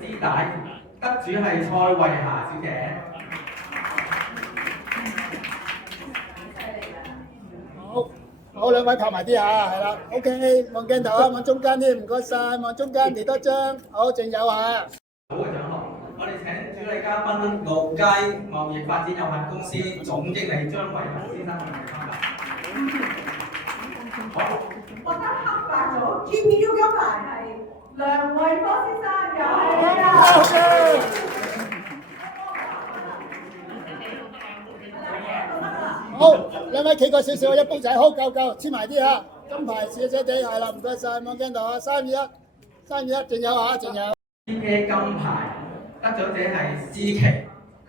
絲帶，得主係蔡慧霞小姐。好，兩位拍埋啲下，係啦 ，OK， 望鏡頭啊，望中間啲，唔該晒，望中間嚟多張，好，仲有啊。好嘅獎項，我哋請主禮嘉賓陸佳貿易發展有限公司總經理張偉文先生同我哋參加。好，獲得黑白組 GPU 金牌係梁偉波先生，又係你啦！好嘅。好，兩位企過少少，一煲仔，好夠，黐埋啲嚇，金牌少少地，係啦，唔該晒，望鏡頭啊，3、2、1，仲有啊，仲有。PK 金牌得獎者係思琪，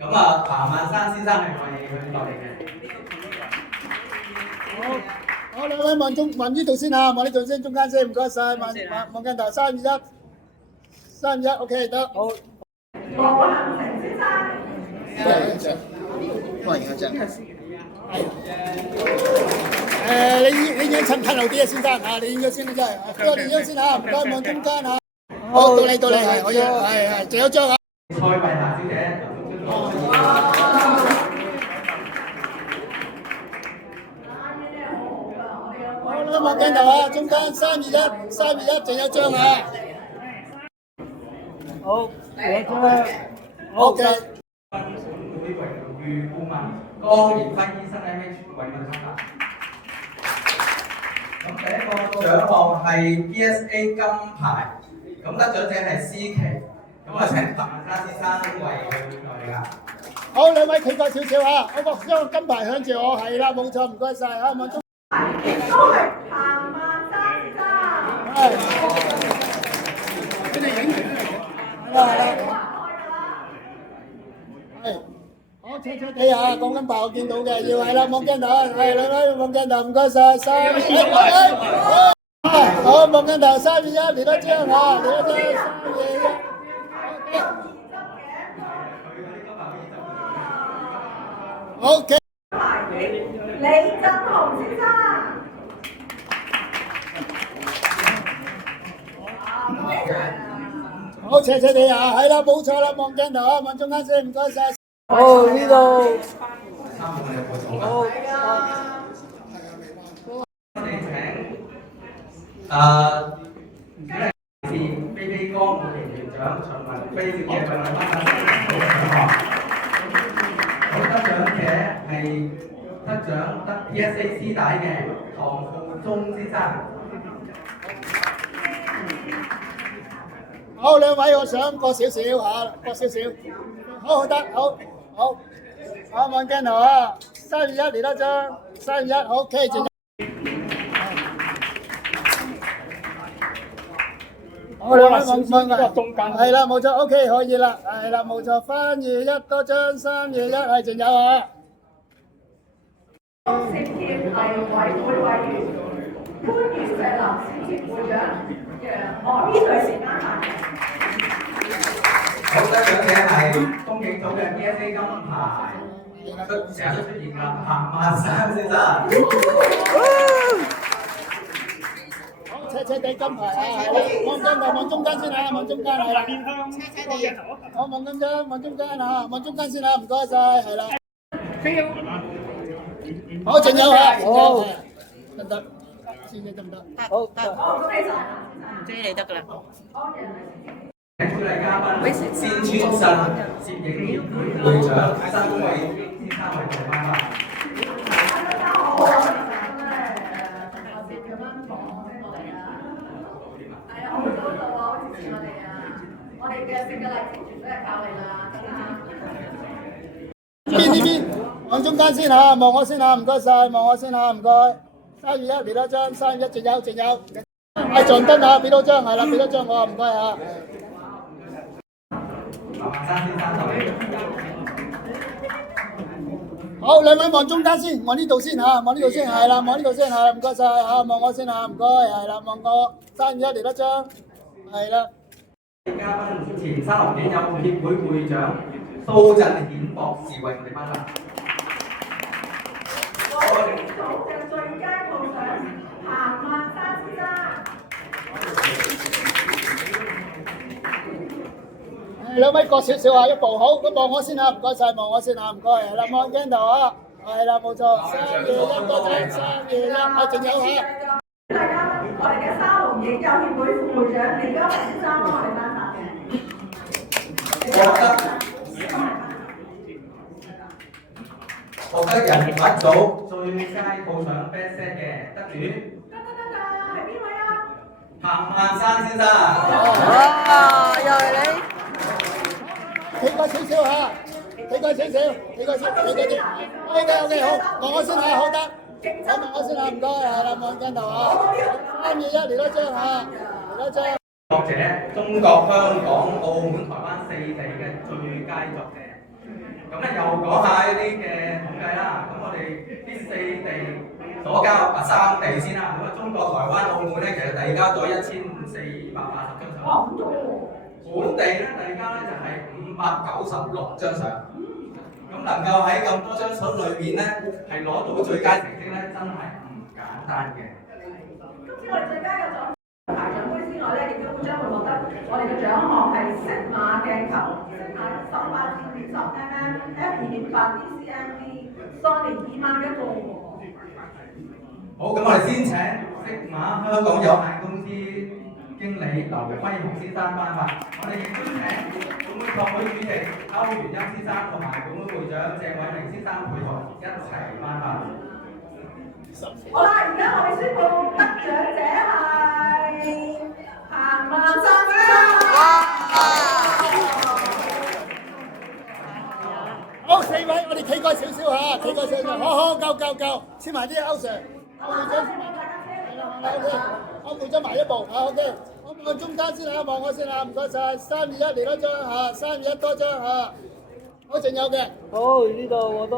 咁啊，彭萬山先生係我哋佢落嚟嘅。好，兩位望呢度先嚇，望呢度先，中間先，唔該晒，望鏡頭，3、2、1，OK 得，好。黃恒成先生。歡迎一張。你影襯後啲啊，先生啊，你影咗先啦，真係，多你影先嚇，唔該望中間嚇。好，到你係，可以，係，仲有張啊。蔡慧霞小姐。好啦，望鏡頭啊，中間3、2、1，仲有張啊。好，兩張。OK。會榮譽顧問江連輝醫生 MH 為民參加。咁第一個獎項係 PSA 金牌，咁得獎者係思琪，咁啊請彭萬山先生為佢來㗎。好，兩位企過少少啊，我個將金牌向住我，係啦，冇錯，唔該晒啊，望中。亦都係彭萬山先生。係。佢哋影完係啦。係。好，車地下講緊牌我見到嘅，要係啦，望鏡頭，係兩位望鏡頭，唔該晒，3、2、1，好，望鏡頭，3、2、1，嚟多張嚇，嚟多張，3、2、1。OK。李振雄先生。好，車地下，係啦，冇錯啦，望鏡頭啊，望中間先，唔該晒。好，呢度。好。我哋請飛飛江會長徐文飛小姐為我哋頒發獎項。好，得獎者係得獎得 PSA 絲帶嘅唐浩忠先生。好，兩位我想過少少嚇，過少少。好得，好，望鏡頭啊，3、2、1嚟多張，3、2、1，好 ，OK， 仲有。好，兩位望中間。係啦，冇錯 ，OK， 可以啦，係啦，冇錯，翻2、1多張，3、2、1，係仲有啊。公司協係委會委員潘月石林小協會長楊呢女士啱埋。好，得獎者係風景組嘅 PSA 金牌，成日都出現㗎，彭萬山先生。好，車地金牌啊，係啦，望鏡頭望中間先啊，望中間係啦。好，望中間啊，望中間先啊，唔該晒，係啦。好，仲有啊，好，得唔得？先得唔得？好，得。好，恭喜晒。唔知你得㗎啦。請主禮嘉賓先川信攝影協會會長新偉先生為我哋頒發。大家好，我哋特別咁樣講俾我哋啊。係啊，好多度啊，好支持我哋啊！我哋嘅成個勵志團都係靠你啦，真係。邊？望中間先嚇，望我先嚇，唔該晒，望我先嚇，唔該。3、2、1嚟多張，3、2、1，仲有。係撞燈啊！俾多張係啦，俾多張我，唔該嚇。彭萬山先生就嚟。好，兩位望中間先，望呢度先嚇，望呢度先係啦，望呢度先係，唔該晒嚇，望我先嚇，唔該係啦，望我3、2、1嚟多張，係啦。嘉賓前三合院友協會會長蘇振顯博士為我哋頒發。我哋組嘅最佳部長彭萬山先生。兩位過少少啊，一步好，咁望我先啊，唔該晒，望我先啊，唔該，係啦，望鏡頭啊，係啦，冇錯，3、2、1，多謝，3、2、1，啊，仲有嚇。大家，我哋嘅沙龍影友協會副會長李家文先生幫我哋頒發嘅。獲得人物組最佳套上 best set 嘅得主，係邊位啊？彭萬山先生。哇！又係你。企過少少嚇，企過少少，企過少，企過啲。OK，好，望我先嚇，好得。好，望我先嚇，唔該，係啦，望鏡頭啊。3、2、1，嚟多張嚇，嚟多張。作者，中國、香港、澳門、台灣4地嘅最佳作者。咁咧又講下一啲嘅統計啦。咁我哋呢4地所交3地先啦。咁啊，中國、台灣、澳門咧，其實遞交咗1480張相。本地咧遞交咧就係596張相。咁能夠喺咁多張相裏面咧，係攞到最佳成績咧，真係唔簡單嘅。今次我哋最佳嘅獎排獎杯之外咧，亦都將會獲得我哋嘅獎項係適馬鏡頭、適馬18-10mm F2.8 DCMV Sony 20000一個。好，咁我哋先請適馬香港有限公司經理劉威雄先生頒發。我哋亦都請本會創會主席歐元欽先生同埋本會會長謝偉明先生陪同一齊頒發。好啦，而家我哋宣布得獎者係彭萬山先生。好，4位，我哋企過少少嚇，企過少少，好，夠，簽埋啲歐 Sir，歐會長簽埋，係啦，OK，歐會長埋一步，嚇 OK，我望中間先嚇，望我先嚇，唔該晒，3、2、1嚟多張嚇，3、2、1多張嚇，好，仲有嘅，好，呢度我都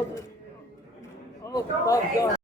好，唔該。